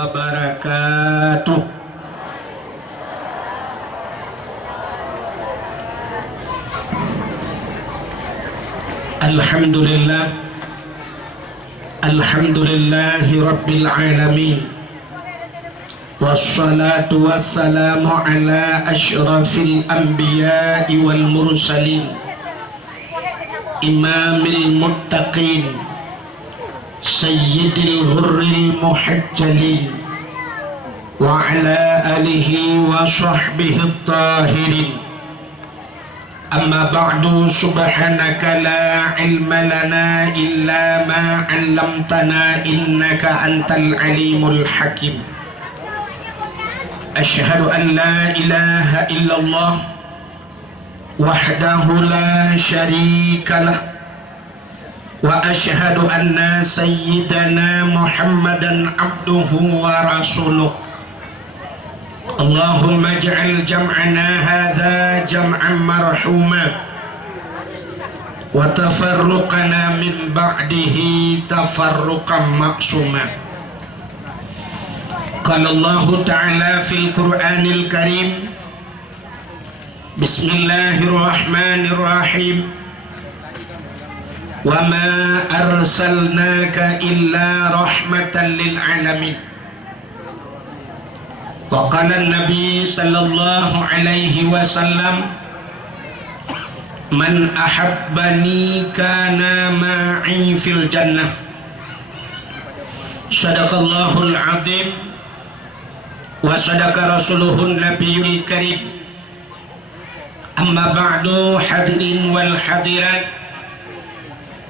wabarakatuh. Alhamdulillah, alhamdulillahi rabbil alamin, wassalatu wassalamu ala asyrafil anbiya'i wal mursalin, imamil muttaqin, sayyidil ghurril muhajjalin, wa ala alihi wa sahbihi tahirin. Amma ba'du, subhanaka la ilma lana illa ma 'allamtana innaka antal alimul hakim. Asyhadu an la ilaha illallah wahdahu la syarikalah wa asyhadu anna sayyidana Muhammadan abduhu wa rasuluh. Allahumma ij'al jam'ana hadha jam'an marhuma wa tafarruqana min ba'dihi tafarruqan ma'suma. Qala Allah ta'ala fil Qur'anil Karim, Bismillahirrahmanirrahim, wa ma arsalnaka illa rahmatan lil alamin. Wa qala an-nabi sallallahu alaihi wasallam, man ahabbani kana ma'i fil jannah. Sadaqallahul azim wa sadaqa rasuluhun nabiyul karim. Amma ba'du, hadirin wal hadirat,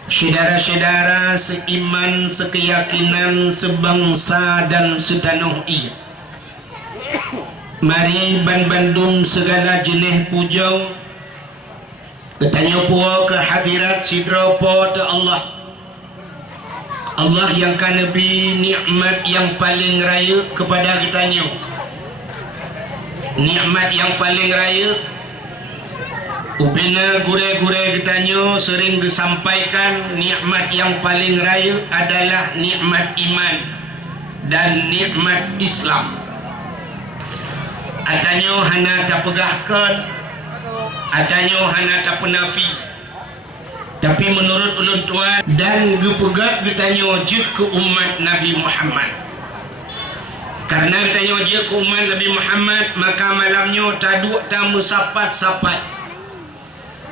saudara-saudara seiman, sekeyakinan, sebangsa dan setanah air. Mari Bandung segala jenis puja ketanya puas ke hadirat sidropo te Allah, Allah yang kan Nabi nikmat yang paling raya kepada kitanya. Nikmat yang paling raya ubina gure-gure kitanya sering disampaikan, nikmat yang paling raya adalah nikmat iman dan nikmat Islam. Adanya hana tak pegahkan, adanya hana tak penafi. Tapi menurut ulun tuan dan gepegat ditanya jid ke umat Nabi Muhammad. Karena ditanya jid ke umat Nabi Muhammad, maka malamnya taduk tamu sapat-sapat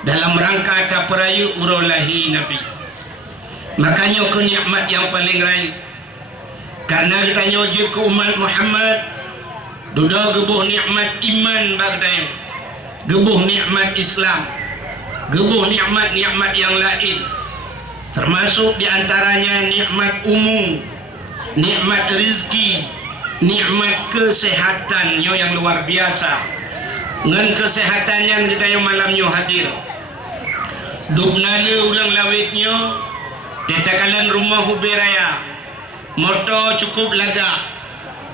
dalam rangka tak peraya urolahi Nabi. Makanya ke nikmat yang paling raya. Karena ditanya jid ke umat Muhammad, duda gebuh nikmat iman bagdai, gebuh nikmat Islam, gebuh nikmat-nikmat yang lain, termasuk diantaranya nikmat umum, nikmat rezeki, nikmat kesehatannya yang luar biasa. Dengan kesehatannya kita yang malamnya hadir dubnale ulang lawitnya tetakalan rumah hubiraya moto cukup laga,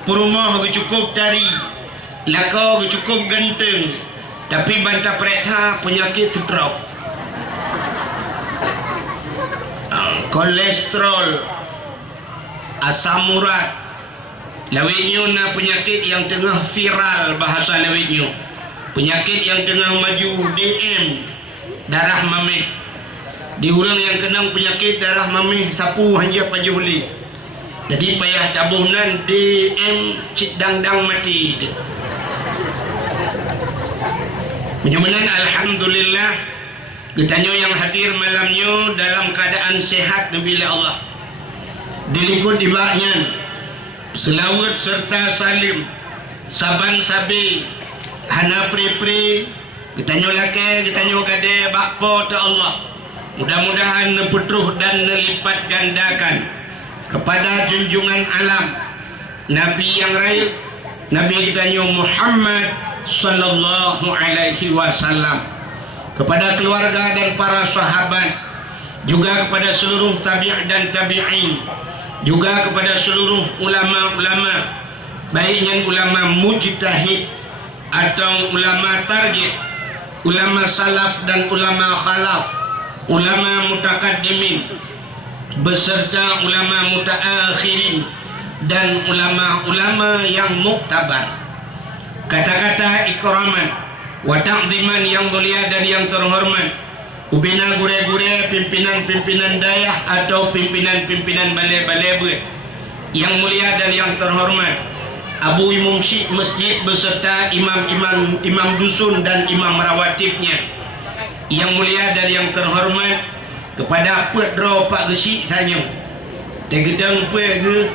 perumah cukup tari, lako cukup ganteng, tapi bantah periksa penyakit stroke, kolesterol, asam urat, lawitnya na penyakit yang tengah viral bahasa lawitnya, penyakit yang tengah maju DM, darah mameh. Di orang yang kena penyakit darah mameh sapu hanja pajuli. Jadi payah tabuhnan DM cik dang-dang mati. Menyamanan alhamdulillah kitanya yang hadir malamnya dalam keadaan sehat bila Allah. Dilikut dibaknya selawat serta salim, saban sabi, hana pri-pri, kitanya laki, kitanya gade bakpo ta Allah. Mudah-mudahan neputruh dan nelipat gandakan kepada junjungan alam Nabi yang raya, Nabi kitanya Muhammad sallallahu alaihi wasallam, kepada keluarga dan para sahabat, juga kepada seluruh tabi' dan tabi'in, juga kepada seluruh ulama-ulama, baik yang ulama mujtahid atau ulama tarjih, ulama salaf dan ulama khalaf, ulama mutakaddimin beserta ulama mutaakhirin dan ulama-ulama yang muktabar. Kata-kata ikraman wa ta'ziman yang mulia dan yang terhormat, ubina gure-gure pimpinan-pimpinan dayah atau pimpinan-pimpinan balai-balai yang mulia dan yang terhormat, Abu Imam Syekh masjid beserta imam dusun dan imam rawatibnya yang mulia dan yang terhormat, kepada Pedro Pak Gesik tanya tegedeng puet ke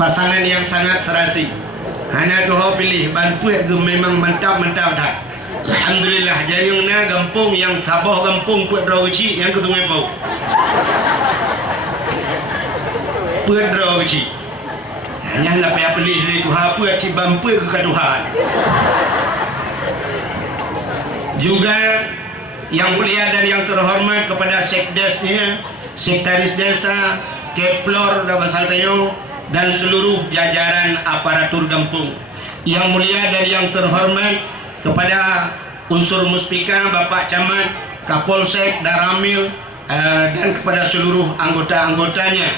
pasangan yang sangat serasi hana doa pilih ban puet ke memang mantap tak. Alhamdulillah jayungna gampung yang Sabah gampung Pedro Gesik yang ke Sungai Pau Pedro Gesik hanya nak payah pilih dari Tuhan puet cibam puet ke Tuhan. Juga yang mulia dan yang terhormat kepada sekdesnya, sekretaris desa, keplor dan basaltayo dan seluruh jajaran aparatur kampung. Yang mulia dan yang terhormat kepada unsur muspika, Bapak Camat, Kapolsek, Daramil, dan kepada seluruh anggota-anggotanya.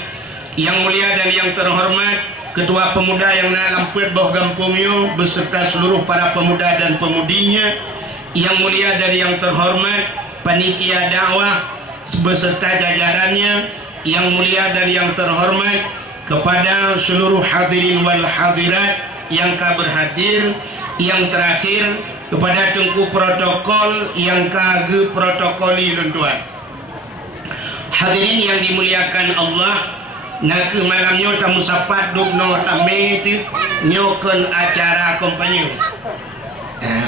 Yang mulia dan yang terhormat Ketua Pemuda yang lampir bawah kampungnya beserta seluruh para pemuda dan pemudinya. Yang mulia dan yang terhormat panitia dakwah beserta jajarannya. Yang mulia dan yang terhormat kepada seluruh hadirin wal hadirat yang berhadir. Yang terakhir kepada tengku protokol yang kage protokoli luntuan. Hadirin yang dimuliakan Allah, nak malamnya tamu sapat dukno tame itu nyokon acara kompanyo.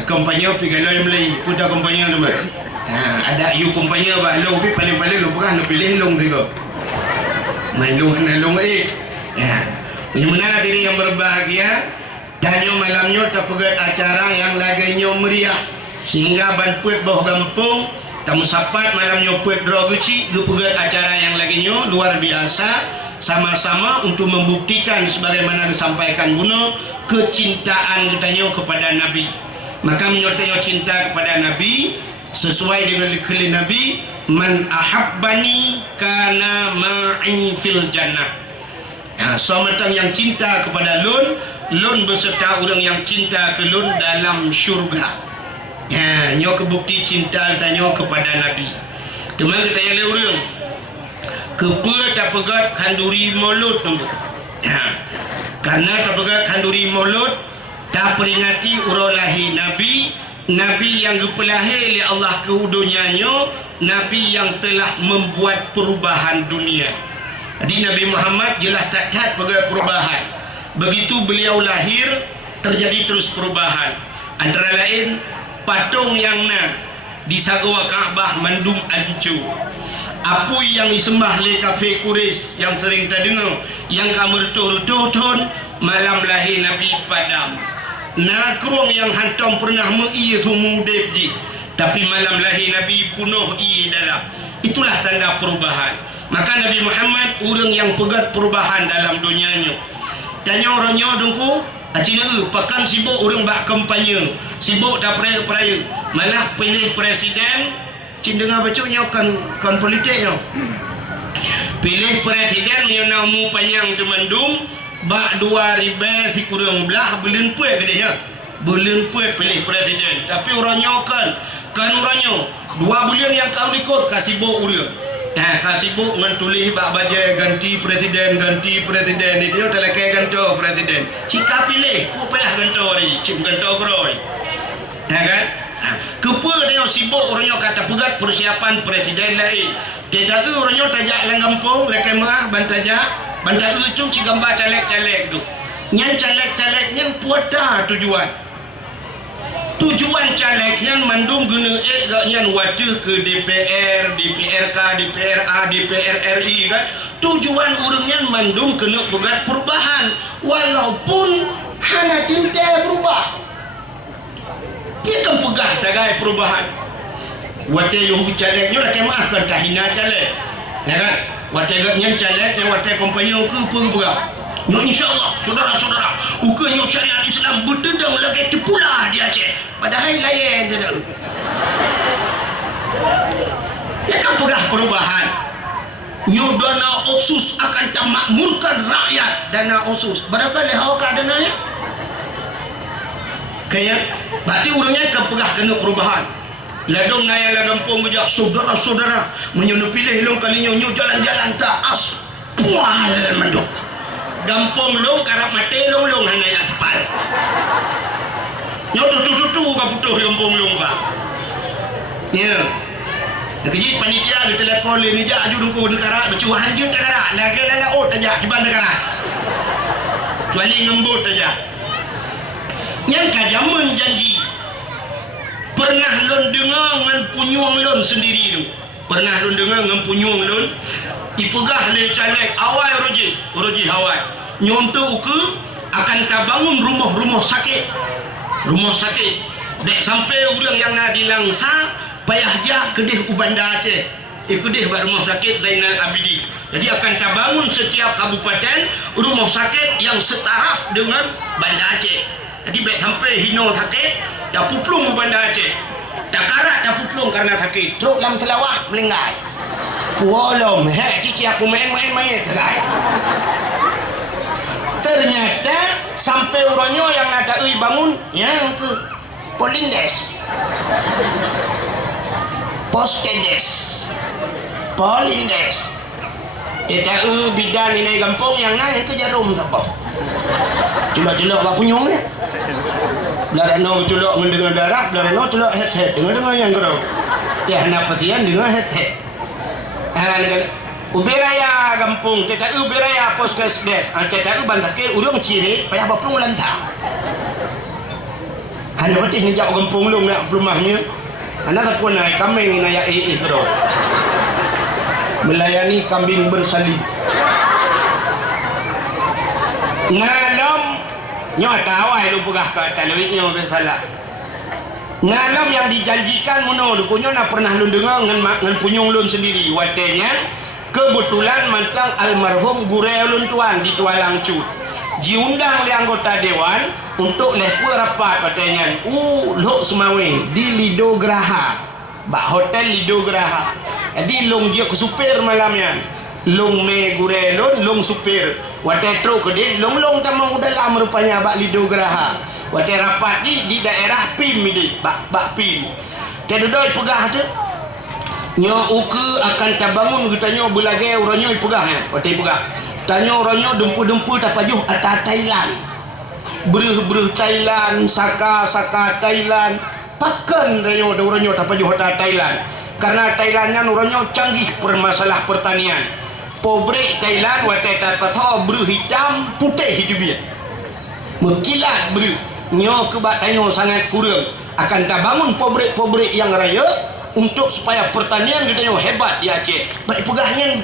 Kompanyo pigaloi mulai putar kompanyo tu mak. Ada you kompanyo bah long pi paling-paling lu bukan lu pilih long tiga. Main long na long Bagaimana diri yang berbahagia dan malamnya terpegat acara yang laganya meriah sehingga banput bawah kampung tamu sapat malamnya put droguci gepegat acara yang laganya luar biasa, sama-sama untuk membuktikan sebagaimana disampaikan Buno kecintaan kitanya kepada Nabi. Maka menyertai cinta kepada Nabi sesuai dengan likhli Nabi, man ahabbani kana ma'i fil jannah. Seorang yang cinta kepada lun beserta orang yang cinta ke lun dalam syurga. Nyo kebukti cinta tanya kepada Nabi. Teman kita yang orang kepa tak pegat kanduri mulut tunggu. Karena tak pegat kanduri mulut tak peringati urolahi Nabi yang kepelahi oleh Allah ke udunyanyo, Nabi yang telah membuat perubahan dunia. Jadi Nabi Muhammad jelas tak pegat perubahan. Begitu beliau lahir terjadi terus perubahan. Antara lain patung yang di Sagwa Kaabah mandum ancu. Apa yang disembah oleh kafir Quraisy yang sering terdengar yang kamu rutuh-rutuh malam lahir Nabi padam. Nakrung yang hantam pernah mengiya sumudebji, tapi malam lahir Nabi punuh iya dalam. Itulah tanda perubahan. Maka Nabi Muhammad orang yang pegat perubahan dalam dunianya. Tanya orangnya dengku, acina pakan sibuk orang bak kampanye, sibuk tak peraya-peraya, malah pilih presiden. Cing dengar bacanya kan politiknya. Pilih presiden yang namu panjang temandum bak 2000 si kurang belah belum puas ke dia. Belum puas pilih presiden. Tapi orangnya kan orangnya 2 bulan yang kau ikut kasih bok orang. Kasih bok mentulis bak baca ganti presiden itu telekai ganto presiden. Cika pilih pupayah ganto ni, cik ganto groi. Kan? Kepa dia sibuk orangnya kata pegat persiapan presiden lain. Tidak orangnya tajak lang kampung, lekai mah bantajak, bantai ujung ci gambar caleg-caleg tu. Nyan caleg-caleg nyan puata tujuan. Tujuan caleg nyan mandum guna nyan wadah ke DPR, DPRK, DPRA, DPR RI kan. Tujuan orang nyan mandum kena pegat perubahan walaupun hana tinta berubah. Dia kan pegah sebagai perubahan. Wadah yang calegnya dah kemaafkan tahina caleg. Ya kan? Wadah yang caleg yang wadah kompanyi ke pegah. Ya insya-Allah saudara-saudara, ukanya syariat Islam berdedang lagi terpula di Aceh. Padahal lain dia dah. Ya kan pegah perubahan. Nyu dana otsus akan makmurkan rakyat. Dana otsus berapa leha ka dananya? Kayak berarti orangnya kepegah kena perubahan. Ladong naya la gampung gejak saudara-saudara menyono pilih long kali nyu jalan-jalan tak aspal menduk. Gampung long karap mate long hanaya aspal. Nyo tutu ka putuh gampung long ka. Ya. Kejit panitia di telepon ni ja aju dungku negara bercuahan je negara lagi laut aja kiban negara. Kecuali ngembut aja. Yang kajaman janji. Pernah lon dengar ngan punyuang lon sendiri tu. Pernah lon dengar ngan punyuang lon dipegah le caleg awai roji hawai. Nyonto uke akan tabangun rumah-rumah sakit. Rumah sakit. Dek sampai orang yang nak dilangsa payah jah kedih ku Banda Aceh. Kedih buat rumah sakit Zainal Abidin. Jadi akan terbangun setiap kabupaten rumah sakit yang setaraf dengan Banda Aceh. Jadi baik sampai hino sakit tak puplung Banda Aceh. Tak karat tak puplung karena sakit. Teruk lam telawah melinggai. Puolom kiki aku main tergai. Ternyata sampai orangnya yang ada bangun yang ke Polindes. Poskendes Polindes tidak bidan ini gampung yang naik ke jarum tak apa culak-culak apa punyung ya larano culak mendengar darah larano culak headset dengar yang gerau ya kenapa sian dengar headset ubiraya gampung tidak ubiraya poskendes tidak bantakir urung ciri payah baplung lantang hanya berarti ni jauh gampung lu nak rumahnya anak pun naik kambing naya kero melayani kambing bersalin ngalam nyata awai lu pegah ke televisinya bersalah ngalam yang dijanjikan mono lukunya nak pernah lu dengar ngan punyung lun sendiri watenya kebetulan mantang almarhum gurau lun tuan di Tualang Cut diundang oleh anggota dewan untuk lepa rapat katanya lok Semawe di Lido Graha bak hotel Lido Graha. Jadi long dia ke supir malamnya long me gurelon long supir wate tro ke dia long tamang dalam rupanya bak Lido Graha wate rapat di daerah PIM ini bak PIM dia duduk pegah tu nyo uke akan terbangun katanya belagai orangnya pegah wate pegah tanya orangnya dempu-dempu tak pajuh atas Thailand beruh Thailand, saka Thailand, pakan rayo orangnya tak pajuh atas Thailand karena Thailandnya orangnya canggih permasalah pertanian pobrek Thailand watai tatah beruh hitam putih itu dia mengkilat beruh nyo kebat tanya sangat kurang akan tak bangun pobrek yang raya untuk supaya pertanian kita hebat di Aceh. Baik pegahnya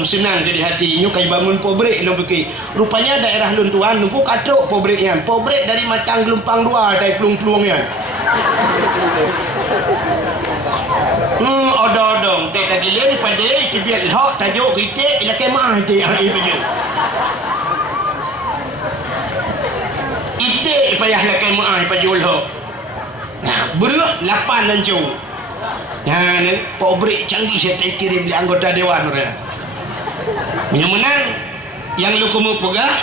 senang jadi hati nyu kai bangun pobrek long fikir. Rupanya daerah lun tuan nunggu katruk pobreknya. Pobrek dari matang gelumpang dua tai pelung-pelungnya. Odong teh tagilen pada itu biar hok tajuk kita ila kemah itu ai begitu. Ite payah la kemah pajul hok. Nah, beruh 8 dan jauh. Ya, pobrek canggih saya kirim di anggota dewan orang. Yang menang, yang lu kamu pegah,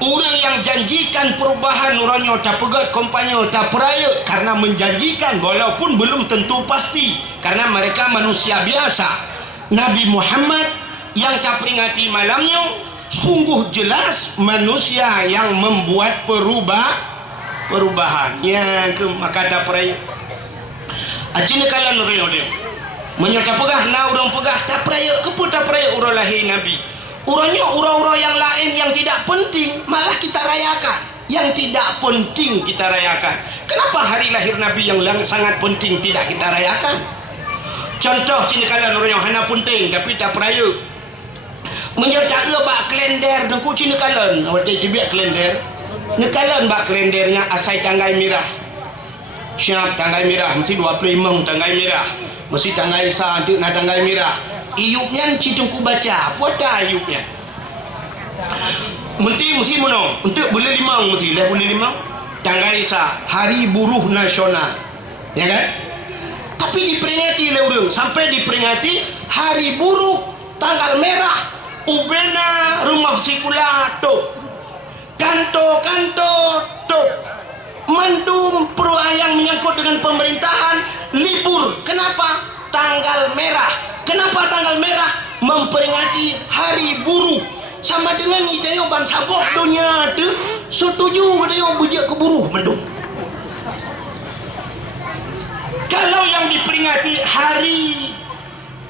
orang yang janjikan perubahan orangnya tak pegat kompanya tak peraya karena menjanjikan walaupun belum tentu pasti karena mereka manusia biasa. Nabi Muhammad yang tak peringati malamnya sungguh jelas manusia yang membuat perubahan. Ya, maka tak peraya. Acina kalan orang dia menyata pegah na orang pegah tak peraya kepu tak peraya orang lahir Nabi orangnya orang-orang yang lain yang tidak penting malah kita rayakan yang tidak penting kita rayakan. Kenapa hari lahir Nabi yang sangat penting tidak kita rayakan? Contoh cina kalan orang yang hana penting tapi tak peraya menyata bak kalender dengku cina kalan waktu itu biar kalender nekalan bak kalendernya asai tanggai mirah siap tanggai mirah mesti 25 tanggai mirah mesti tanggai sa untuk nak tanggai mirah iupnya citungku baca puata iupnya mesti mana untuk bulan 5 mesti lah bulan 5 tanggai sa hari buruh nasional ya kan tapi diperingati oleh orang sampai diperingati hari buruh tanggal merah ubena rumah sikula tuh kanto tuh mendung peruayang menyangkut dengan pemerintahan libur. Kenapa? Tanggal merah. Kenapa tanggal merah? Memperingati hari buruh. Sama dengan itayo ban saboh dunia tu setuju itayo bujak ke buruh mendung. Kalau yang diperingati hari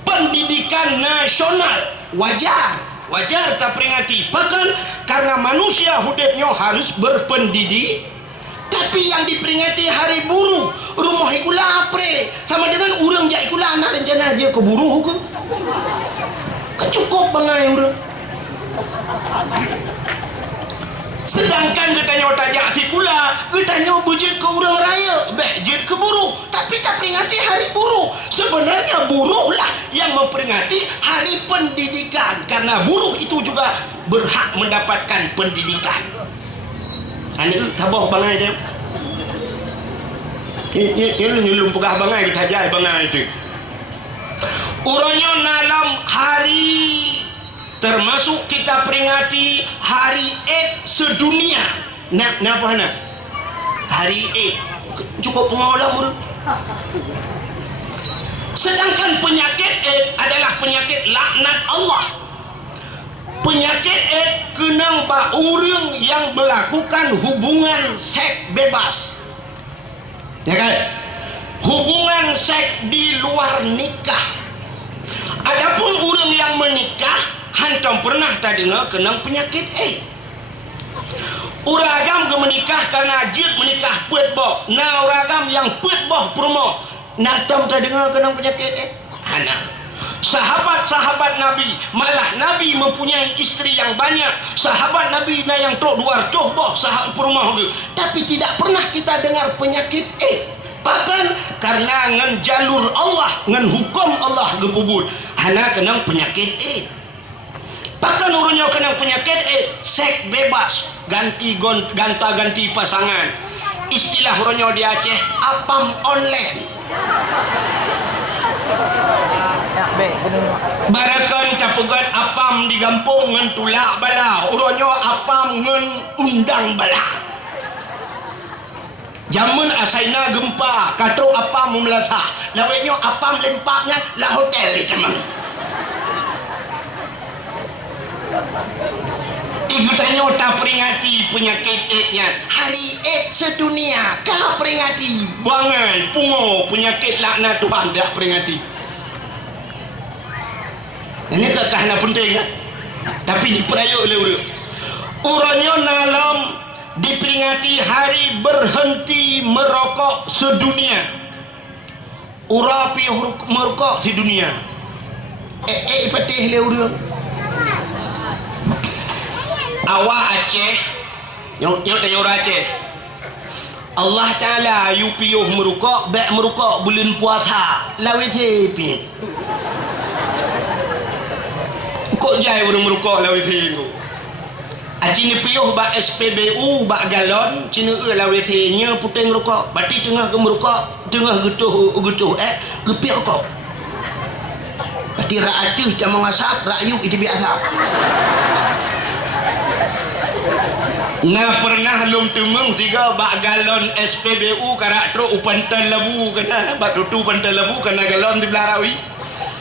pendidikan nasional, wajar tak peringati. Bahkan karena manusia hidupnya harus berpendidik. Tapi yang diperingati hari buruh, rumah ikula apre sama dengan urang jak ikula anak rencana dia ke buruh ke. Kecukup bangai urang. Sedangkan kita tajak sikula, kita bujit ke urang raya, bejit ke buruh, tapi tak peringati hari buruh. Sebenarnya buruh lah yang memperingati hari pendidikan, karena buruh itu juga berhak mendapatkan pendidikan. Ani tabah bangai dia. Ini nyelum pegah bangai kita jai bangai itu. Urangnya dalam hari termasuk kita peringati hari AIDS sedunia. Napa nak? Hari AIDS cukup pengalaman. Sedangkan penyakit AIDS adalah penyakit laknat Allah. Penyakit AIDS kena ba orang yang melakukan hubungan seks bebas. Ya kan? Hubungan seks di luar nikah. Adapun orang yang menikah, hantam pernah tak dengar kena penyakit AIDS. Uragam ke menikah karena jid menikah pet boh. Nah uragam yang pet boh promo. Natam tak dengar kena penyakit AIDS. Hana. Sahabat-sahabat Nabi, malah Nabi mempunyai istri yang banyak. Sahabat Nabi na yang truk 200 boh sahabat perumah ke. Tapi tidak pernah kita dengar penyakit AIDS. Bahkan karena ngan jalur Allah, ngan hukum Allah gepubur, hana kena penyakit AIDS. Bahkan urunnya kena penyakit AIDS, seks bebas, ganti pasangan. Istilah urunnya di Aceh, apam online. Barakan capegat apam di kampung ngan tulak bala, urunnya apam ngan undang bala. Jamun asaina gempa, katro apam memelasah, lawetnya apam lempaknya lah hotel di cemang. Ibu tanya tak peringati penyakit AIDS-nya. Hari AIDS sedunia kah peringati? Bangai pungo penyakit laknat Tuhan dah peringati. Ini kekahna penting kan? Tapi diperayuk oleh orang. Urangnya nalam diperingati hari berhenti merokok sedunia. Ura pi merokok sedunia. Patih le urang. Awak Aceh, nyok tanya orang Aceh. Allah Taala yu piuh merokok, baik merokok bulan puasa. Lawi sepi. Kok jai orang merokok lawi sepi. Cina piuh bak SPBU bak galon, Cina lawi sepinya puteng rokok. Berarti tengah ke merokok, tengah getuh gepiak rokok. Berarti rakyat macam mengasap, rakyat itu biasa. Nah pernah lum temeng siga bak galon SPBU karak truk upantan labu kena bak tutu pantan labu kena galon di belarawi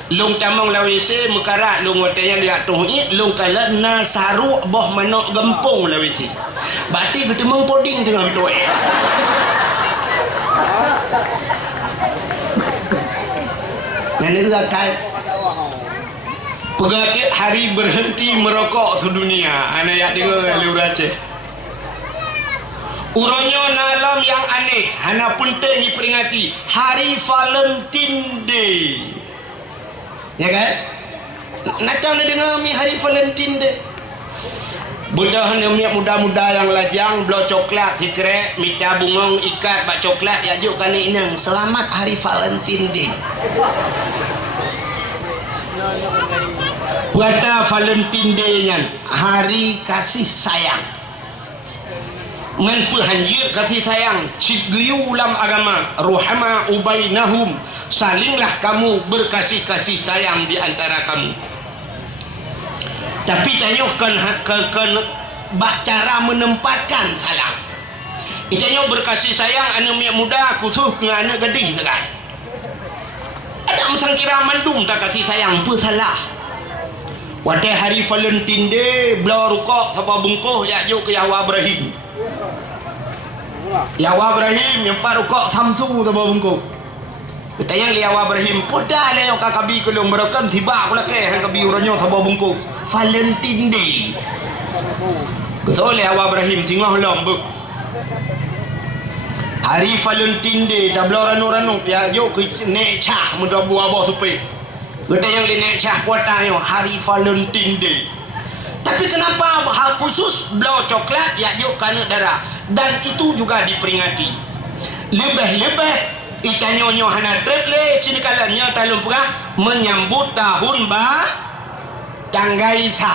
lung tamang lawi se mekarak lung wataya liat tuhi lung kala na saru boh manok gempung lawi si bati ke temeng poding tengah tuai ngene kai pegatik hari berhenti merokok sedunia ana yak dengar liur Aceh. Urangnya nalam yang aneh, hana penting diperingati Hari Valentine Day. Ya kan? Natang na dengar mi Hari Valentine Day. Budak hanya muda-muda yang lajang belo coklat dikrek, minta bungong ikat bak coklat ya juk kan inang. Selamat Hari Valentine Day. Buata Valentine Day nya hari kasih sayang. Man perhanjir kasih sayang Cidgiyu ulam agama Ruhama ubainahum. Salinglah kamu berkasih-kasih sayang di antara kamu. Tapi tanya ke cara menempatkan salah. Itanya berkasih sayang anak miak muda khusus dengan anak gadis kan. Ada macam kira mandum tak kasih sayang apa salah. Wadai hari Valentine Day belau rukuk sampai bungkuh ya juk ke Yahwa Ibrahim. Yahwa Ibrahim yang par rukuk samsu sampai bungkuh. Kita yang Yahwa Ibrahim poda le yang kakabi kulung berakan tiba kula ke hang kabi uranyo sampai bungkuh. Valentine Day. Betul Yahwa Ibrahim singah lambuk. Hari Valentine Day dah belau ranu ya juk ke nek cah muda buah bawah supi. Kita yang nek cah puata yo hari Valentine Day. Tapi kenapa hal khusus belau coklat ya juk kana darah dan itu juga diperingati. Lebih itanyo hana treble cinikalannya talun pura menyambut tahun tanggai sa.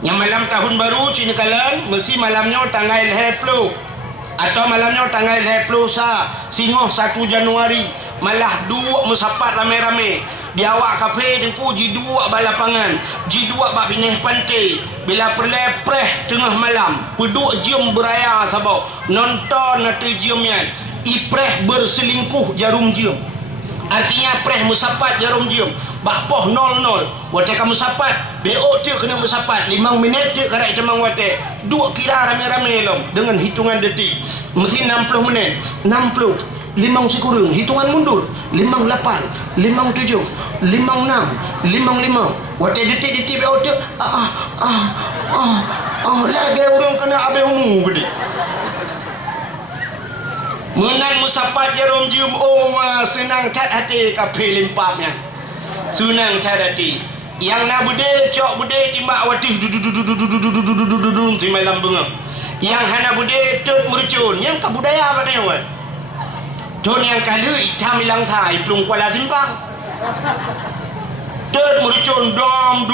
Yang malam tahun baru cinikalan mesti malamnya tanggal 10 atau malamnya tanggal 10 singoh 1 Januari malah dua musapat rame-rame di awak kafe dengku G2 balapangan G2 bak pineh pantai bila perlepreh tengah malam peduk jom beraya sabau nonton nanti jomnya ipreh berselingkuh jarum jom artinya preh musapat jarum jom bak poh 00 wate kamu sapat BO tu kena musapat 5 minit tu karak temang wate duk kira rame-rame lom dengan hitungan detik mesti 60 minit 60 limang sekurang hitungan mundur 58 57 56 55 wate detik-detik BO tu lagi orang kena abis umum gede menang musapat jarum jum senang cat hati kafe limpahnya senang cat hati yang nak bude cok bude timbak watih di malam bunga yang hana bude tut mercun yang kabudaya apa dia wan tun yang kalu hitam hilang thai pelung Kuala Simpang tut mercun dam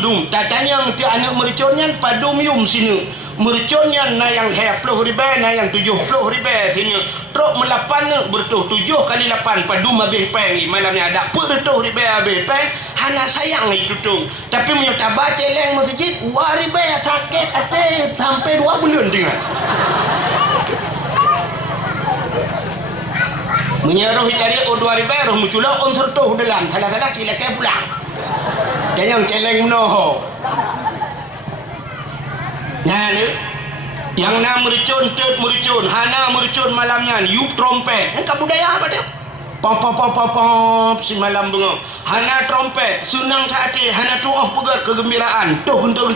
dum tatanya ti anak mercunnya padum yum sini mercunnya na yang 20 ribu na yang 70 ribu sini truk melapan bertuh 7 kali 8 padum habis peng malamnya ada 100 ribu habis peng hana sayang itu tung tapi menyata baca leng masjid ribu sakit ate sampai 2 bulan dengan menyeruh cari 2 ribu roh muncul unsur tuh dalam salah-salah kila ke pulang dan yang celeng mnoho nah ni yang nak mercun tet mercun hana mercun malamnya yup trompet yang kabudaya apa dia pop si malam bunga hana trompet sunang hati hana tuah pegat kegembiraan tuh untuk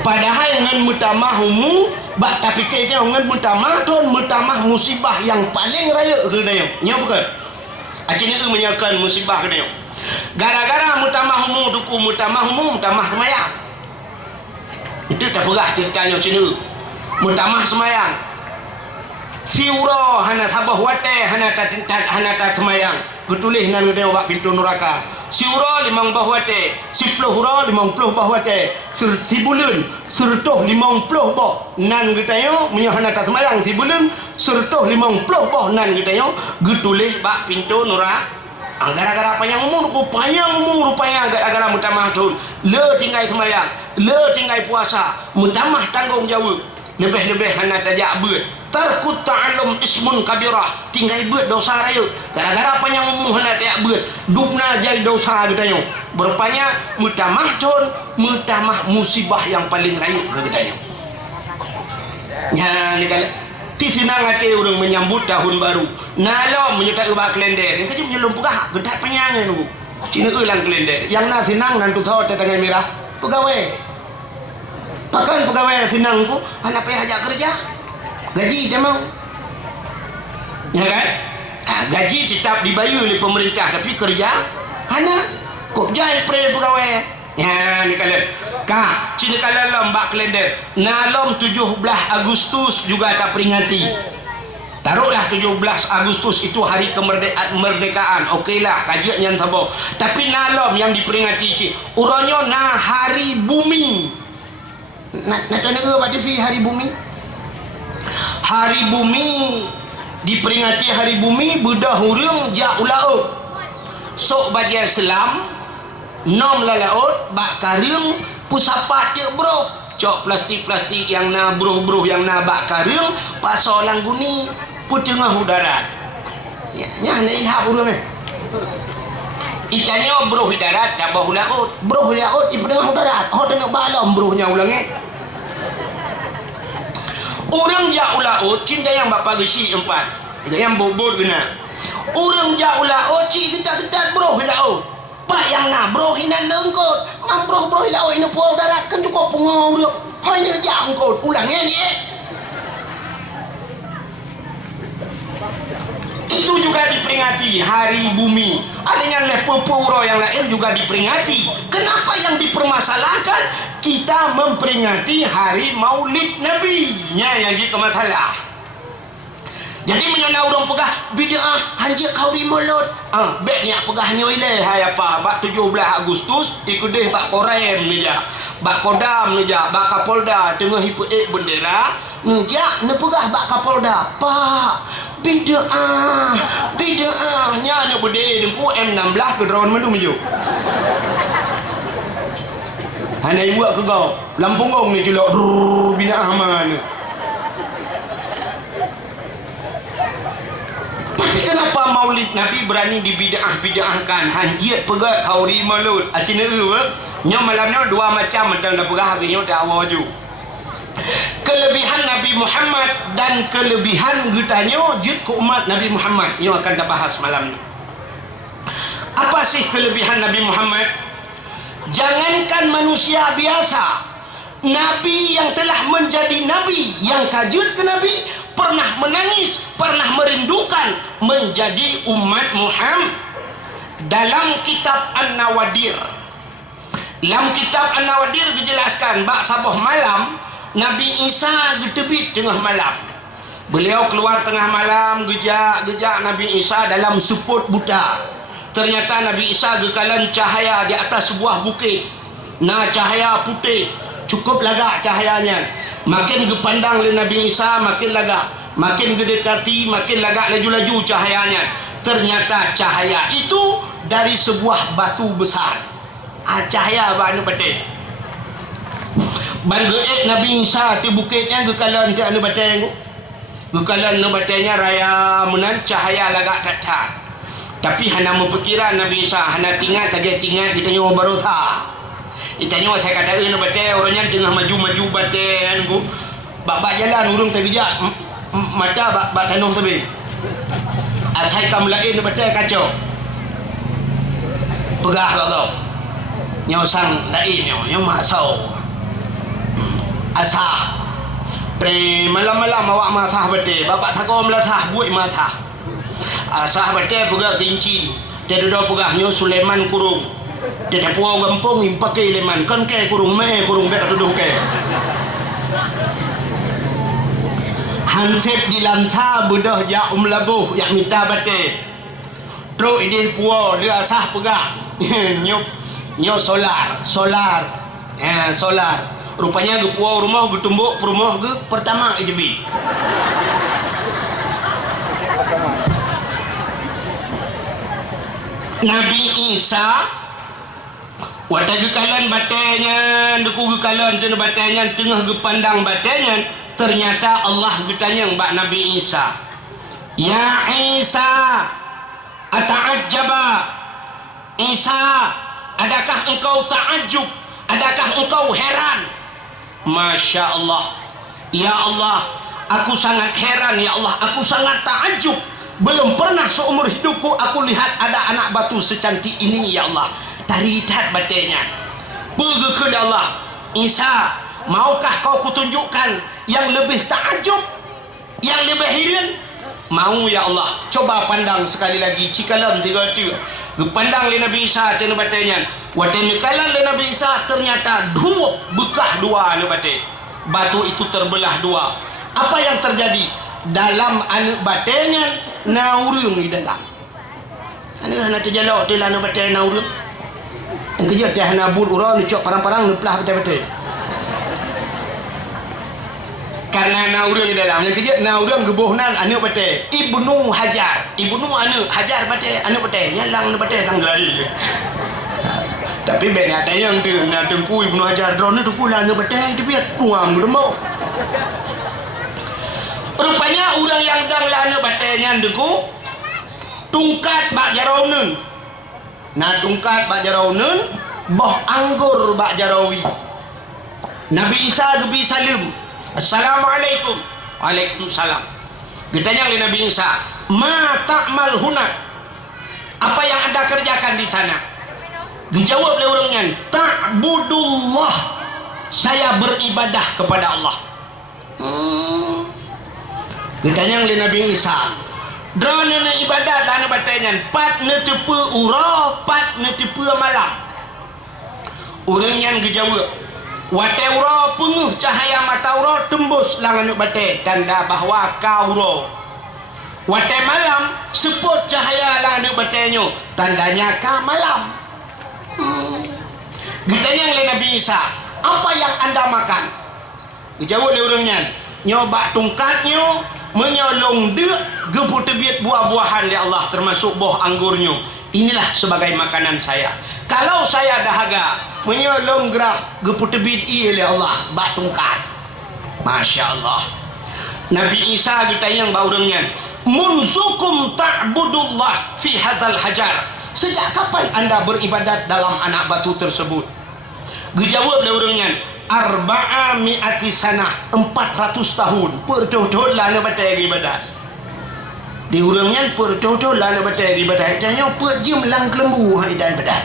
padahal dengan mutamahumu bak tapi kayaknya dengan mutamah tuan mutamah musibah yang paling raya ke dia nya bukan acini menyakan musibah ke dia gara-gara mutamahumu duku mutamahumu mutamah semayang itu tak perah ceritanya cina mutamah semayang siuro hana sabah wate hana tak semayang gutulis nan dia bak pintu neraka siuro 5 bah wate 10 hura 50 bah wate sibulun sertoh 50 bah nan getayo menyo hana tak semayang sibulun sertoh 50 bah nan getayo gutulis bak pintu neraka gara-gara panjang umur rupanya gara-gara mutamah tu le tinggal semayang le tinggal puasa mutamah tanggung jawab lebih-lebih hana tajak beut tarkut ta'alum ismun kabirah tinggal beut dosa raya gara-gara panjang umur hana tajak beut dupna jai dosa katanya berpanya mutamah tu mutamah musibah yang paling raya katanya ya ni kali ti senang hati orang menyambut tahun baru nalo menyertai ubah kalender yang kecil menyelum pegah gedak penyanyi nunggu cina ulang kalender yang nak senang nanti tahu tetangga merah pegawai pakan pegawai senang ku anak payah ajak kerja gaji dia mau ya kan gaji tetap dibayar oleh pemerintah tapi kerja anak kok jai pre pegawai ya ni kalian kah cina kalian lembak kalender nalom 17 Agustus juga tak peringati taruhlah 17 Agustus itu hari kemerdekaan okeylah kajian yang sabah tapi nalom yang diperingati cik uronyo na hari bumi nak tanya apa TV hari bumi diperingati hari bumi bedah hurung ja ulau sok bajian selam nom lalaut bak karing pusapat je bro cok plastik-plastik yang na bruh-bruh yang na bak karing pasal langguni putengah udara ya nya na ihap ulang ikannya bruh darat tabah laut di tengah udara oh tengah balom bruhnya ulangnya orang jauh laut cinta yang bapa gesi empat yang bobot kena orang jauh laut cik ketat-ketat bruh laut pak yang na bro hinan lengkot mang bro laut ini puau darat kan cukup pengau dia hanya jangkut ulangnya ni itu juga diperingati hari bumi adanya lepopuro yang lain juga diperingati kenapa yang dipermasalahkan kita memperingati hari maulid nabi nya yang jadi masalah jadi menyana orang pegah bid'ah hanya kauri mulut baiknya pegahnya ile hai apa bak 17 Agustus ikut deh bak korem neja bak kodam neja bak kapolda tengah hipu bendera neja ne pegah bak kapolda pak bid'ah nya ne bede dengku M16 ke drone mandu meju hanya ibu ke kau Lampung gong ni jelok bid'ah mana tapi kenapa maulid Nabi berani dibid'ah-bid'ahkan hanjiat pegat kauri maulud acina nya malamnya dua macam mentang dah pegah habisnya dah awaju kelebihan Nabi Muhammad dan kelebihan getanya jid ke umat Nabi Muhammad yang akan kita bahas malam ni apa sih kelebihan Nabi Muhammad jangankan manusia biasa Nabi yang telah menjadi Nabi yang kajut ke Nabi pernah menangis, pernah merindukan menjadi umat Muhammad. Dalam kitab An-Nawadir dijelaskan bak sabuh malam Nabi Isa getebit tengah malam beliau keluar tengah malam gejak Nabi Isa dalam suput buta ternyata Nabi Isa gekalan cahaya di atas sebuah bukit cahaya putih cukup lagak cahayanya makin gepandang oleh Nabi Isa makin lagak makin gedekati makin lagak laju-laju cahayanya ternyata cahaya itu dari sebuah batu besar cahaya banu batin ban geek Nabi Isa di bukitnya gekalan ke anu batin gekalan anu batinnya raya menan cahaya lagak tatat tapi hana mempikiran Nabi Isa hana tinggal kita nyawa barotha itanya saya kata anu batin orangnya tengah maju batin ku bak jalan urung tergejak mata bak tanung tebe saya kam lain batin kacau pegah kau nyosang lain yang masau asah pre malam-malam awak masah bete bapak takau melatah buat matah asah bete pegah kincin dia duduk pegahnya Sulaiman kurung dia puau gampung pakai leman kan ke kurung bek duduk ke hansip di lantah budah ja labuh yang minta bete terus idin puau dia asah pegah nyop solar rupanya ge puau rumah ge tumbuk rumah ge pertama IDB Nabi Isa wata gekalan batenya deku gekalan tena batenya tengah gepandang batenya ternyata Allah getanya mbak Nabi Isa ya Isa ata'ajjaba Isa, adakah engkau ta'ajub? Adakah engkau heran? Masya Allah ya Allah aku sangat heran ya Allah aku sangat ta'ajub belum pernah seumur hidupku aku lihat ada anak batu secantik ini ya Allah taridat batenya pergi ke Allah Isa maukah kau kutunjukkan yang lebih ta'ajub yang lebih heran mau ya Allah coba pandang sekali lagi cikalam tiga pandang le Nabi Isa tena batenya watenya kalan le Nabi Isa ternyata dua bekah dua anu bate batu itu terbelah dua apa yang terjadi dalam anu batenya naurung di dalam anu hana terjalok di anu batenya naurung kerja teh hana bud urang dicok parang-parang neplah bate-bate karena na urang di dalam yang kerja na urang gebuhnan anu bate Ibnu Hajar anu Hajar bate anu bate nyalang bate tanggalai. Tapi ben ada yang tu na tengku Ibnu Hajar drone tu pula anu bate dia biar tuang demau. Rupanya urang yang dang anu bate nyan dengku tungkat bak jarauneun. Na tungkat bak jarauneun boh anggur bak jarawi. Nabi Isa gebi salam. Assalamualaikum. Waalaikumsalam. Ditanya oleh Nabi Isa, "Ma ta'mal huna?" Apa yang Anda kerjakan di sana? Dijawab oleh orangnya, "Ta'budullah." Saya beribadah kepada Allah. Ditanya oleh Nabi Isa, "Drone ibadat dan batanya, pat netepe ura, pat netepe malam." Orangnya dijawab, "Wataura penguh cahaya mataura tembus langan bate tanda bahawa kauro. Wate malam seput cahaya langan batenyo tandanya ka malam." Ditanya oleh Nabi Isa, "Apa yang Anda makan?" Dijawab oleh orangnya, "Nyoba tungkatnyo menyolong dek gepu tebiat buah-buahan ya Allah termasuk buah anggurnya. Inilah sebagai makanan saya. Kalau saya dahaga menyolong gerah gepu tebit oleh Allah bak tungkat." Masya Allah. Nabi Isa ditanya baurangnya, "Munzukum ta'budullah fi hadal hajar." Sejak kapan Anda beribadat dalam anak batu tersebut? Dijawab baurangnya, "Arba'a mi'ati sanah, 400 tahun. Percocol lah nak batal ibadat." Di urangnya percocol lah nak batal ibadat. Tanya perjim lang kelembu hari ibadat.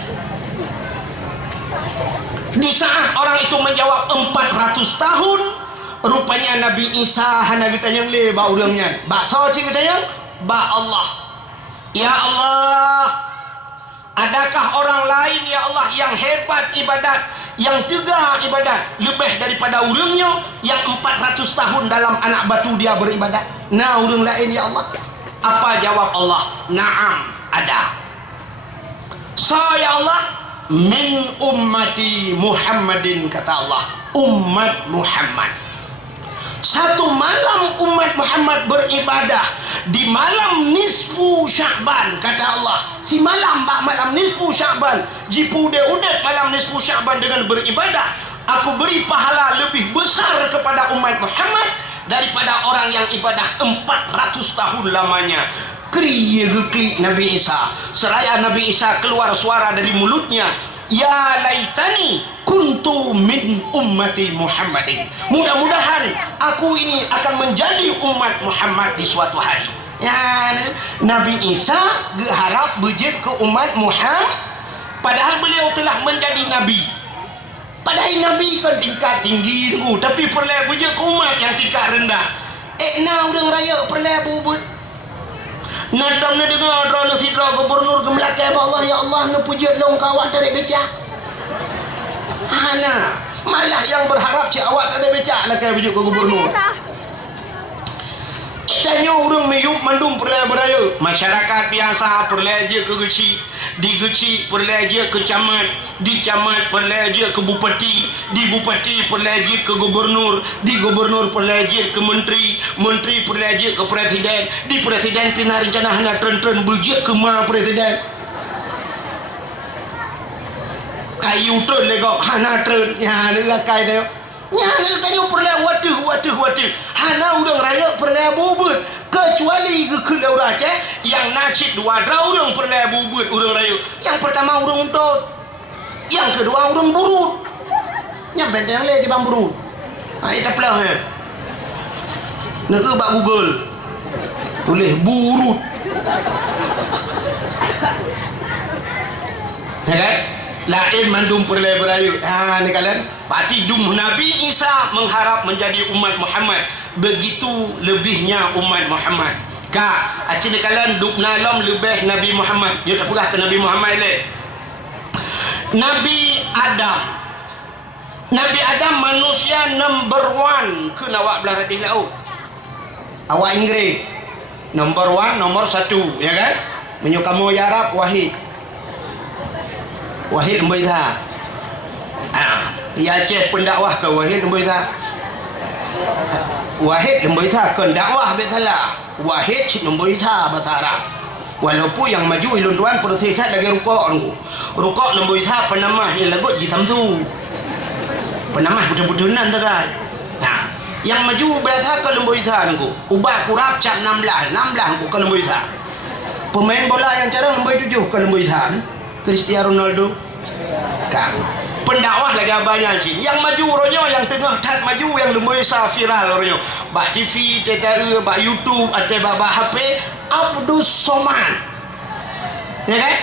Di saat orang itu menjawab 400 tahun, rupanya Nabi Isa hana ditanya le ba urangnya. Bakso cik ditanya, "Ba Allah. Ya Allah, adakah orang lain ya Allah yang hebat ibadat, yang tegak ibadat lebih daripada urangnya yang 400 tahun dalam anak batu dia beribadat? Nah urang lain ya Allah." Apa jawab Allah? "Na'am, ada." "Saya Allah min ummati Muhammadin," kata Allah, umat Muhammad. Satu malam umat Muhammad beribadah di malam nisfu Sya'ban, kata Allah. Si malam bak malam nisfu Sya'ban, jipu de udat malam nisfu Sya'ban dengan beribadah, aku beri pahala lebih besar kepada umat Muhammad daripada orang yang ibadah 400 tahun lamanya. Kriya geklik Nabi Isa. Seraya Nabi Isa keluar suara dari mulutnya, "Ya laitani kuntu min ummati Muhammadin." Mudah-mudahan aku ini akan menjadi umat Muhammad di suatu hari. Ya, Nabi Isa berharap bejit ke umat Muhammad, padahal beliau telah menjadi nabi. Padahal nabi kan tingkat tinggi tu, tapi perlu bejit ke umat yang tingkat rendah. Nah udang raya perlu bubut. Natang na dengar drone sidra gubernur gemelakai Allah, ya Allah na puji long kawat dari becak. Hana malah yang berharap si awak tak ada becak lah kaya puji ke gubernur. Tanya orang meyup mandum perlai beraya. Masyarakat biasa perlai je ke geci, di geci perlai je ke camat, di camat perlai je ke bupati, di bupati perlai je ke gubernur, di gubernur perlai je ke menteri, menteri perlai je ke presiden, di presiden kena rencana hana tren-tren berje ke ma presiden. Kayu tren legok hana tren, ya lega kai dia. Nyana tanya perlu watu hana udang raya perlu bubut kecuali gekelau raja yang nacik dua orang perlu bubut udang raya. Yang pertama udang tot, yang kedua udang burut. Yang benteng le di bang burut. Itu pelah ya. Nak bak Google tulis burut. Ya kan? Lain mandum perlai berayu. Ni kalian berarti dum Nabi Isa mengharap menjadi umat Muhammad. Begitu lebihnya umat Muhammad. Kak, acini kalian duk nalom lebih Nabi Muhammad. Ya tak pernah ke Nabi Muhammad le. Nabi Adam. Nabi Adam manusia number 1 ke awak belah radih laut. Awak Inggeris number 1, nomor 1, ya kan? Menyukamu ya Arab Wahid. Wahid Mbaitha. Ya Aceh pendakwah ke Wahid Mbaitha. Wahid nombor itha kon dakwah betala. Wahid cik nombor itha bahasa Arab. Walaupun yang maju ilun tuan persehat lagi rukuk nunggu. Rukuk nombor itha penamah yang lagut ji samsu. Penamah betul-betul nan terai. Nah, yang maju betha ke nombor itha nunggu. Ubah kurap cap 16 nunggu ke nombor itha. Pemain bola yang cara nombor 7 ke nombor itha. Cristiano Ronaldo. Kan. Pendakwah lagi abangnya cik. Yang maju ronyo yang tengah tat maju yang nombor itha viral ronyo. Bak TV, TTE, bak YouTube atau bak HP Abdul Somad. Ya kan?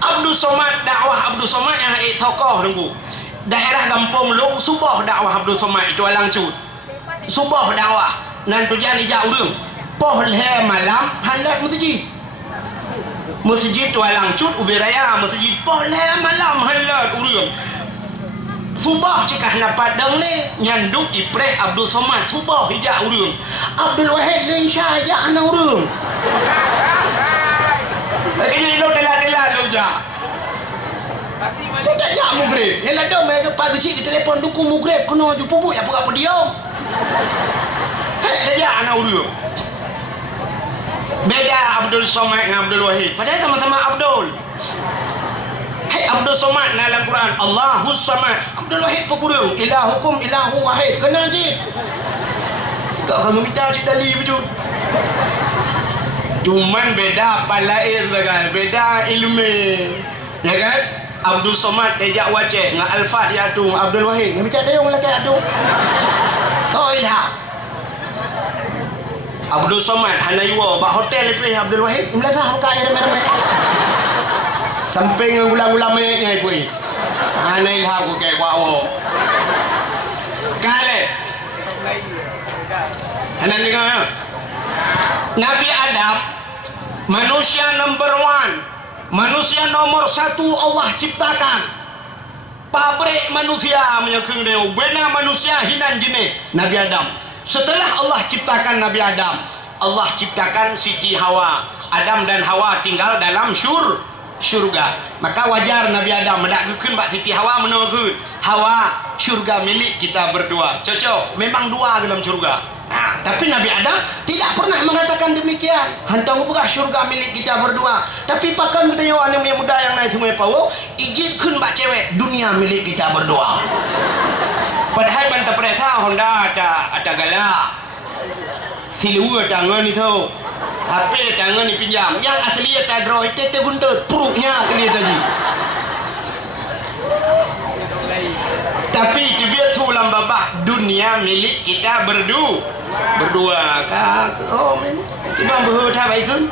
Abdul Somad, dakwah Abdul Somad yang tokoh nunggu. Daerah Kampung Long Subah dakwah Abdul Somad itu alang cut. Subah dakwah nan tujuan ijak urang. Poh le malam handap masjid. Masjid tu alang cut ubi raya masjid poh le malam handap urang. Subah cikah na padang ni nyanduk ipreh Abdul Somad subah hijak urang. Abdul Wahid le insya ajak anak urang. Lagi lo telah lo jak. Kau tak jak mugrib. Yang ada mereka pagi cik ke telefon duku mugrib kena ju pupuk apa apa diam. Hei jak anak urang. Beda Abdul Somad dengan Abdul Wahid. Padahal sama-sama Abdul. Hei Abdul Somad dalam Quran Allahus Samad. Abdul Wahid pekurang ilahukum ilahu wahid. Kena cik. Kau akan minta cik tali betul. Cuman beda palair kan, beda ilmu. Ya kan? Abdul Somad ejak wajah dengan Al-Fat dia tu Abdul Wahid. Yang bicara dia orang lelaki tu. Kau ilham. Abdul Somad hanaiwa bak hotel itu Abdul Wahid melazah buka air merah. Samping ulang-ulang mayatnya itu. Hanai ilham ku kayak bawa. Kale. Hanan dengar. Nabi Adam manusia number 1, manusia nomor 1 Allah ciptakan. Pabrik manusia menyekeng dia bena manusia hinan jenis Nabi Adam. Setelah Allah ciptakan Nabi Adam, Allah ciptakan Siti Hawa. Adam dan Hawa tinggal dalam syurga. Maka wajar Nabi Adam mendakkeun bak Siti Hawa menogkeun. Hawa syurga milik kita berdua. Cocok, memang dua dalam syurga. Nah, tapi Nabi Adam tidak pernah mengatakan demikian. Hantang buka syurga milik kita berdua. Tapi pakan kita yang anak muda yang naik semua pau, ijibkeun bak cewek dunia milik kita berdua. Padahal bantah perintah Honda ada galak. Silua tangan itu. HP tangan dipinjam. Yang asli ada Android itu buntut. Perutnya asli tadi. Tapi dia tulang babah dunia milik kita berdua. Oh, kita berhutang baik kan?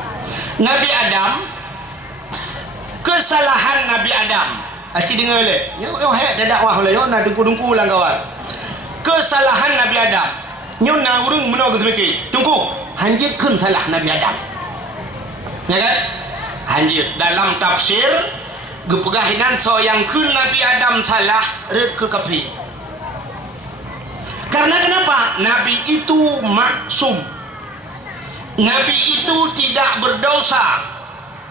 Nabi Adam, kesalahan Nabi Adam. Aci dengar le. Yo hek dak dakwah le yo na dengku-dengku lang kawan. Kesalahan Nabi Adam. Nyo na urang meno ke semiki. Tunggu. Hanjitkeun salah Nabi Adam. Ya kan? Hanjit dalam tafsir gepegahinan soyangkeun Nabi Adam salah red ke kapi. Karena kenapa? Nabi itu maksum. Nabi itu tidak berdosa.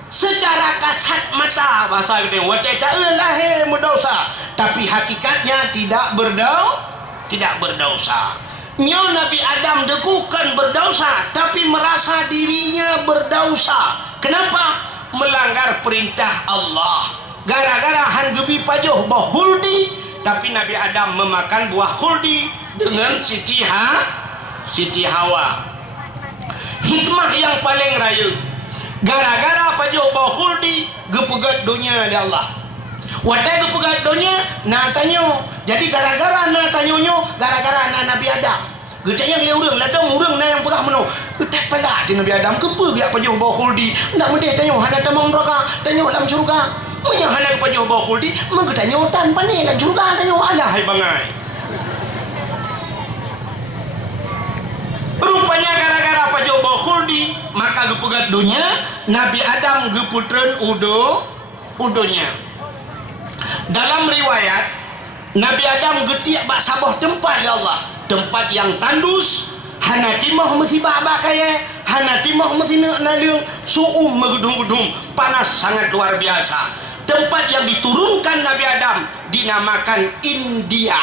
Secara kasat mata bahasa kita wate tak lahir berdosa, tapi hakikatnya tidak berdosa. Nyo Nabi Adam dekukan berdosa, tapi merasa dirinya berdosa. Kenapa? Melanggar perintah Allah. Gara-gara han gebi pajoh bah huldi, tapi Nabi Adam memakan buah huldi dengan Siti Hawa. Hikmah yang paling raya. Gara-gara pajoh bah huldi gepegat dunia oleh Allah. Wadah gepegat dunia na tanyo. Jadi gara-gara na tanyonyo, gara-gara na Nabi Adam. Getanya dia urang, ladang urang na yang pegah meno. Getak pala di Nabi Adam kepe biak pajoh bah huldi. Ndak mendeh tanyo hana tamang neraka, tanyo dalam syurga. Munya hana pajoh bah huldi, menggetanya hutan pane dalam syurga tanyo alah hai bangai. Rupanya gara-gara pajoh bah huldi, maka gepegat dunia Nabi Adam geputreun udonya. Dalam riwayat Nabi Adam getiak bak sabah tempat ya Allah, tempat yang tandus, hana timah mesti bak kaya, hana timah mesti naliung, suum megudung-gudung, panas sangat luar biasa. Tempat yang diturunkan Nabi Adam dinamakan India.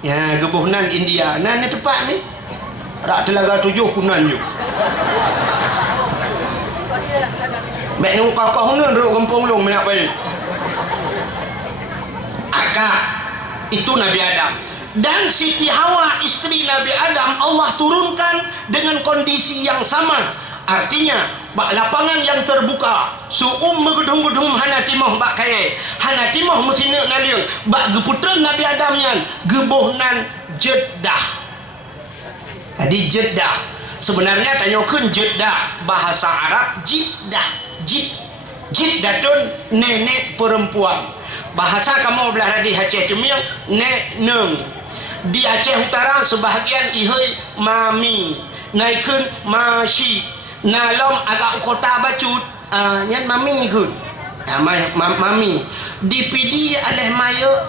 Ya, gebuh nan India. Nan ni tepat ni. Rak telaga 7 kunan je. Baik ni kau ni duduk kampung long banyak baik. Akak itu Nabi Adam. Dan Siti Hawa isteri Nabi Adam Allah turunkan dengan kondisi yang sama. Artinya bak lapangan yang terbuka megedung-gedung hana timoh bak kaya hana timoh musina naliung bak geputra Nabi Adam yan gebuhnan Jeddah. Jadi Jeddah sebenarnya tanyakan Jeddah bahasa Arab Jiddah. Jiddatun nenek perempuan. Bahasa kamu belah di Aceh Temiang nek neng. Di Aceh Utara sebahagian ihoi mami naikun masyi. Nalom agak kota bacut nyan mami kun mami di PD aleh mayo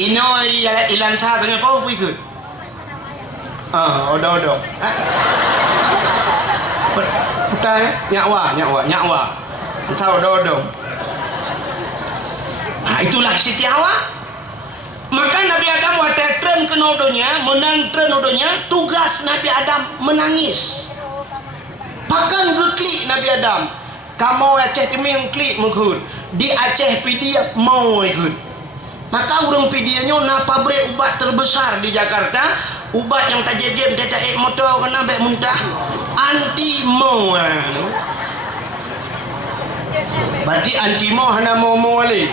ino ilan sa tengah kau kun odo putar nyawa entah odo itulah Siti Hawa. Maka Nabi Adam waktu tren ke nodonya, menang tren nodonya, tugas Nabi Adam menangis. Pakan geklik Nabi Adam. Kamu Aceh Temiang klik mengkut. Di Aceh pidia mau ikut. Maka orang pidianya na pabrik ubat terbesar di Jakarta. Ubat yang tak jem tak motor kena bek muntah. Anti mau. Berarti anti mau hana mau wali.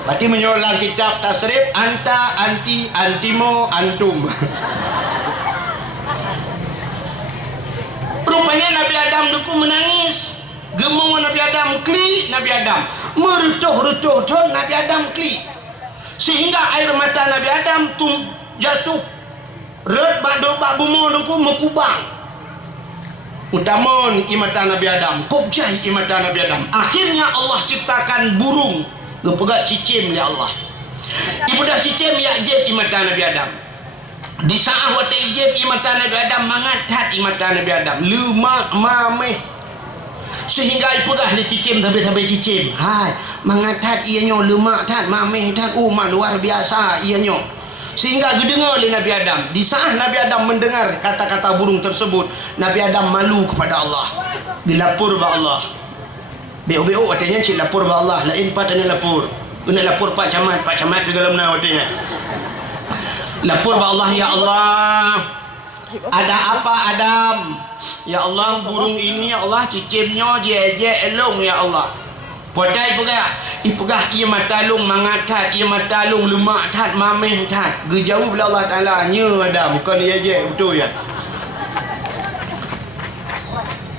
Berarti menyolang kitab tasrif anta anti antimo antum. Rupanya Nabi Adam itu menangis. Gemung Nabi Adam kli Nabi Adam merutuh Nabi Adam kli sehingga air mata Nabi Adam jatuh red bado babumo nungku mekubang utamon imata Nabi Adam kubjah imata Nabi Adam. Akhirnya Allah ciptakan burung gepegat cicim oleh Allah. Ibu dah cicim ya jeb imata Nabi Adam. Di saat waktu ijib imata Nabi Adam mangatat imata Nabi Adam lemak mameh sehingga ipegah di cicim sampai cicim. Hai mangatat ianya lemak tat mameh tat luar biasa ianya. Sehingga gedengar oleh Nabi Adam. Di saat Nabi Adam mendengar kata-kata burung tersebut, Nabi Adam malu kepada Allah. Dilapor ba Allah. Beo katanya cik lapor ba Allah. Lain patanya lapor. Kena lapor Pak Camat ke dalam na katanya. Lapor ba Allah, ya Allah. Ada apa Adam? Ya Allah, burung ini ya Allah cicimnya je elong ya Allah. Podai pegah ia matalung mangatat ia matalung lemak tat mameh tat. Gejauh bila Allah Taala nya Adam bukan dia je betul ya.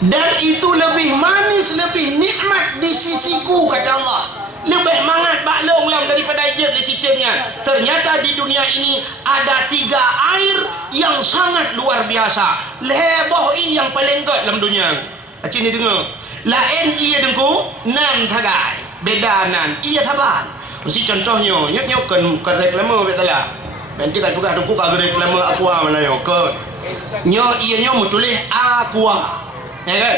Dan itu lebih manis, lebih nikmat di sisiku kata Allah. Lebih mangat baklong lam daripada ijib di cicimnya. Ternyata di dunia ini ada 3 air yang sangat luar biasa. Leboh ini yang paling got dalam dunia. Acik ni dengar. Lain ia dengku nan tagai. Beda nan ia taban. Mesti contohnya nyok kan reklama betala. Nanti kan juga dengku ka reklama aqua mana yo ke. Nyo ia nyo mutulih aqua. Ya kan?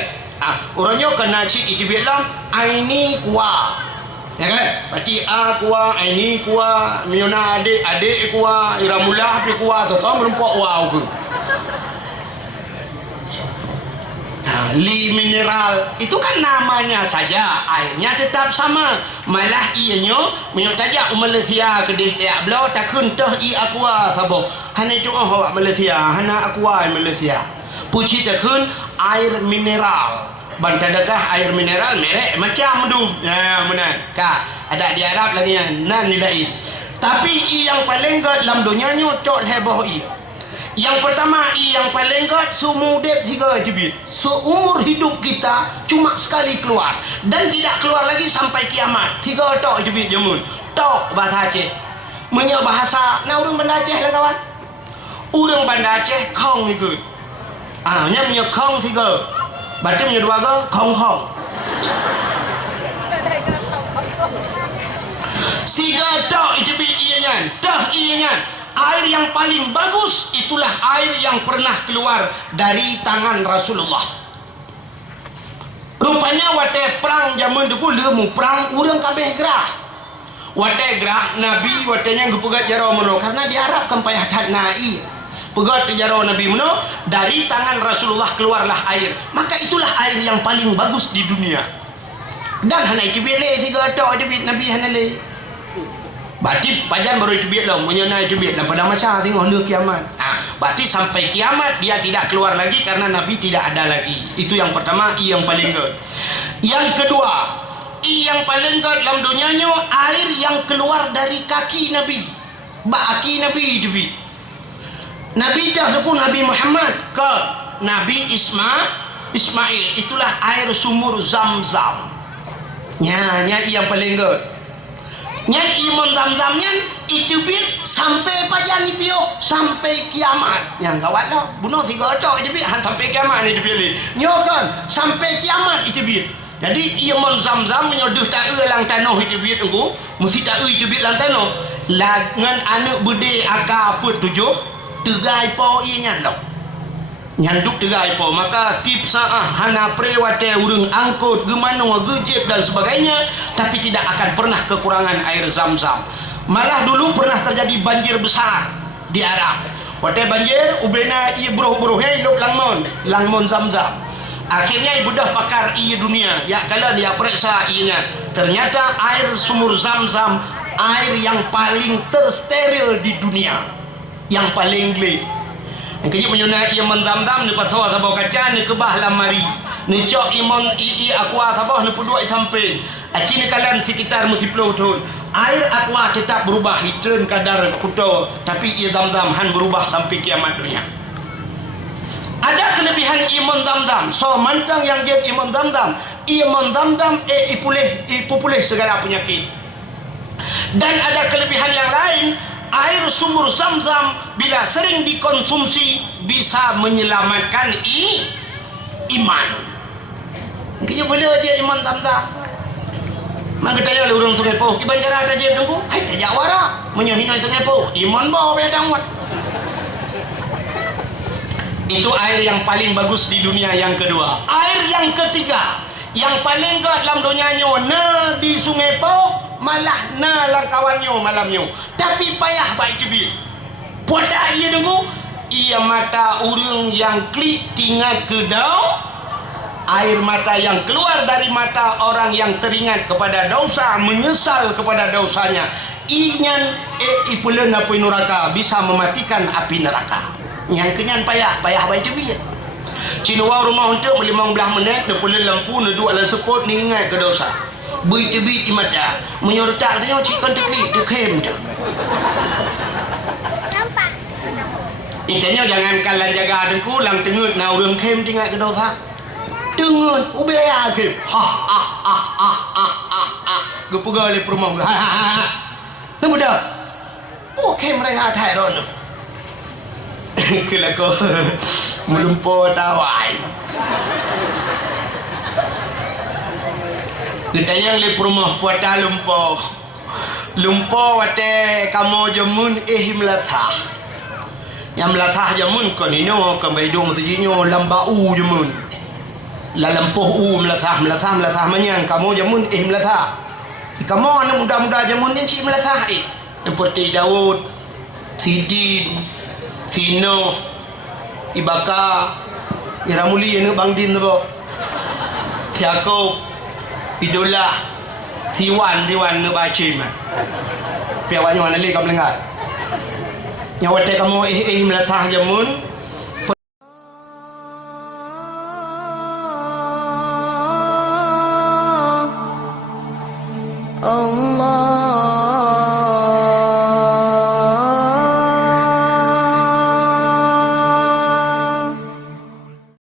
Orangnya kena cik itu bilang aini kuah. Ya kan? Berarti kuah, aini kuah, miona adik kuah, iramulah pi kuah, tetap berempok wow ke. Li mineral itu kan namanya saja, airnya tetap sama. Malah ianya menyataja Malaysia kedih tiap belau takun teh i aqua sabo. Hana itu awak Malaysia, hana aqua Malaysia. Puji takun air mineral. Bantadakah air mineral merek macam tu. Ya benar. Ka ada di Arab lagi nan lain. Tapi yang paling got dalam dunia ni cok heboh i. Yang pertama yang paling got sumudep 3 jebit. Seumur hidup kita cuma sekali keluar dan tidak keluar lagi sampai kiamat. 3 tok jebit jamun. Tok bahasa Aceh. Menye bahasa na urang Banda Aceh lah kawan. Urang Banda Aceh khong ikut. Nya punya khong 3. Batin punya 2 ke khong. 3 tok jebit ianya. Dah ianya. Air yang paling bagus itulah air yang pernah keluar dari tangan Rasulullah. Rupanya waktu perang zaman dulu lemu perang urang kabeh gerah. Watai gerah Nabi watainya gepegat jaro mono karena diharapkan payah tanai. Pegat jaro Nabi mono dari tangan Rasulullah keluarlah air. Maka itulah air yang paling bagus di dunia. Dan hana itu bile tiga tok ada Nabi hana le. Berarti pajan baru itu biar lah, menyenai itu biar. Dan pada macam tengok dia kiamat. Berarti sampai kiamat dia tidak keluar lagi karena Nabi tidak ada lagi. Itu yang pertama, yang paling good. Yang kedua, yang paling good dalam dunianya air yang keluar dari kaki Nabi. Kaki Nabi itu bi. Nabi dah pun Nabi Muhammad ke Nabi Ismail. Itulah air sumur Zam-Zam. Nya yang paling good. Yang iman Zam-Zamnya itu bit sampai pajan pio sampai kiamat. Yang kawan dah bunuh tiga otak itu bit sampai kiamat itu pilih. Nyokan sampai kiamat itu bit. Jadi iman Zam-Zam menyodoh tak lang tanah itu bit engko mesti tak itu bit lang tanah. Langan anak bude akak apa tujuh tegai po ianya dah. Nyanduk tegai po maka tips hana prewate urang angkut gemano gejep dan sebagainya tapi tidak akan pernah kekurangan air Zam-Zam. Malah dulu pernah terjadi banjir besar di Arab. Wate banjir ubena i buruh-buruh hidup langmon Zam-Zam. Akhirnya ibu dah pakar i dunia ya kalian ya periksa inya ternyata air sumur Zam-Zam air yang paling tersteril di dunia, yang paling clean. Yang kejip menyunai iman Zam-Zam ni patwa sabau kaca ni kebah lamari ni cok iman aqua sabau ni pudua samping aci ni kalian sekitar mesti puluh tahun air aqua tetap berubah hitren kadar kuto tapi Zam-Zam han berubah sampai kiamat dunia. Ada kelebihan iman Zam-Zam so mantang yang jeb iman Zam-Zam ipulih segala penyakit. Dan ada kelebihan yang lain, air sumur Zam-Zam bila sering dikonsumsi bisa menyelamatkan iman. Kita boleh aja iman Zam-Zam. Maka tanya oleh orang Sungai Poh, kiban cara ada je tunggu. Hai tak jawara, menyohinai Sungai Poh. Iman bawa bedang mat. Itu air yang paling bagus di dunia yang kedua. Air yang ketiga, yang paling gak dalam dunianya na di Sungai Poh malah na lang kawannya malamnya tapi payah baik cebit poda ia tunggu ia mata urang yang klik tingat ke daun air mata yang keluar dari mata orang yang teringat kepada dosa menyesal kepada dosanya inyan ipulen api neraka bisa mematikan api neraka yang kenyan payah baik cebit Cinuwa rumah untuk 15 minit dia pulen lampu duduk dalam sepot ni ingat ke dosa bui-tebit di mata menyortak tanya cik konteklik dia kem tu nampak itanya jangan kalah jaga adengku lang tengut na urang kem tinggal ke dosa tengut ubaya kem gepuga oleh perumah na muda po kem reha thai ron kelako melumpo tawai Getanya le rumah puata lumpo wate kamu jamun melatah yang melatah jamun kon ino kan baidong tujinyo lambau jamun la lampoh melatah manyang kamu jamun melatah kamu anak muda-muda jamun ni cik melatah seperti Daud Sidin Sino Ibaka Iramuli ini Bang Din tu Siakob Idola Siwan Diwan Nubacim Piawanya mana lagi kamu dengar Nyawate kamu melatah jamun Allah